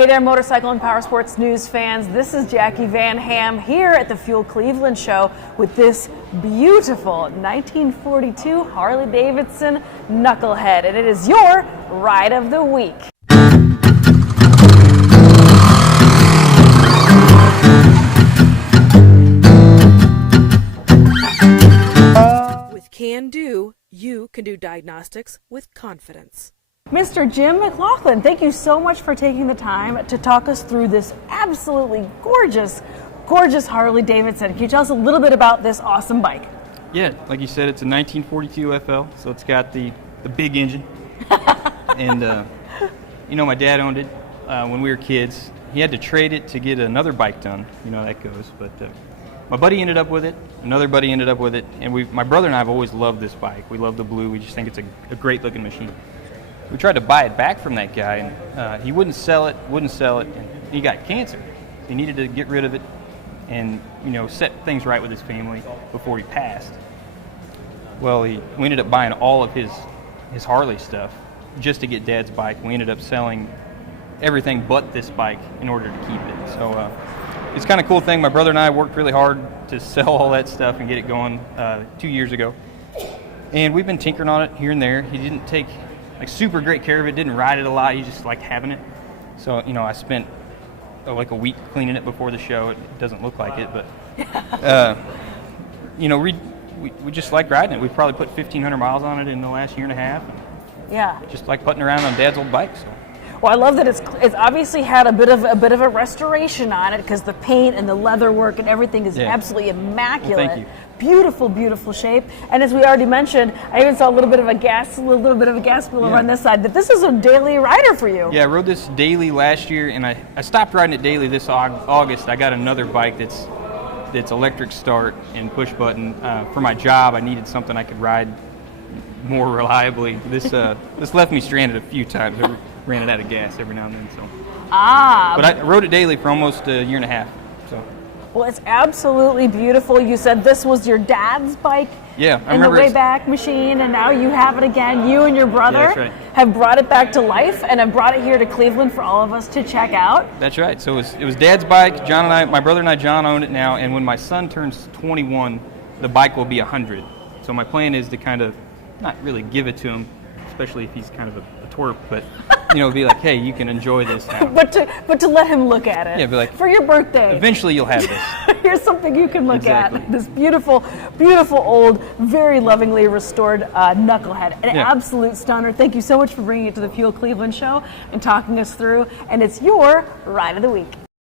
Hey there, motorcycle and power sports news fans. This is Jackie Van Ham here at the Fuel Cleveland show with this beautiful 1942 Harley-Davidson Knucklehead, and it is your ride of the week. With CanDo, you can do diagnostics with confidence. Mr. Jim McLaughlin, thank you so much for taking the time to talk us through this absolutely gorgeous, gorgeous Harley-Davidson. Can you tell us a little bit about this awesome bike? Yeah, like you said, it's a 1942 FL, so it's got the big engine. And, you know, my dad owned it when we were kids. He had to trade it to get another bike done. You know how that goes. But my buddy ended up with it. Another buddy ended up with it. And my brother and I have always loved this bike. We love the blue. We just think it's a great-looking machine. We tried to buy it back from that guy, and he wouldn't sell it, and he got cancer. He needed to get rid of it and, you know, set things right with his family before he passed. Well, we ended up buying all of his Harley stuff just to get Dad's bike. We ended up selling everything but this bike in order to keep it. So it's kind of a cool thing. My brother and I worked really hard to sell all that stuff and get it going 2 years ago. And we've been tinkering on it here and there. He didn't take super great care of it, didn't ride it a lot, he just liked having it. So, you know, I spent like a week cleaning it before the show. It doesn't look like it, but, you know, we just like riding it. We've probably put 1,500 miles on it in the last year and a half. Yeah. Just like putting around on Dad's old bike. So. Well, I love that it's obviously had a bit of a restoration on it because the paint and the leather work and everything is absolutely immaculate. Well, thank you. Beautiful, beautiful shape. And as we already mentioned, I even saw a little bit of a gas bill over on this side. That this is a daily rider for you. Yeah, I rode this daily last year, and I stopped riding it daily this August. I got another bike that's electric start and push button. For my job, I needed something I could ride more reliably. This left me stranded a few times. I ran it out of gas every now and then. So. But I rode it daily for almost a year and a half. So. Well, it's absolutely beautiful. You said this was your dad's bike in the Wayback Machine, and now you have it again. You and your brother have brought it back to life and have brought it here to Cleveland for all of us to check out. That's right. So it was Dad's bike. John and I, my brother and I, John own it now, and when my son turns 21, the bike will be 100. So my plan is to kind of not really give it to him, especially if he's kind of a twerp, but you know, be like, hey, you can enjoy this now. but to let him look at it. Yeah, be like, for your birthday. Eventually you'll have this. Here's something you can look at. This beautiful, beautiful old, very lovingly restored Knucklehead. An absolute stunner. Thank you so much for bringing it to the Fuel Cleveland show and talking us through. And it's your ride of the week.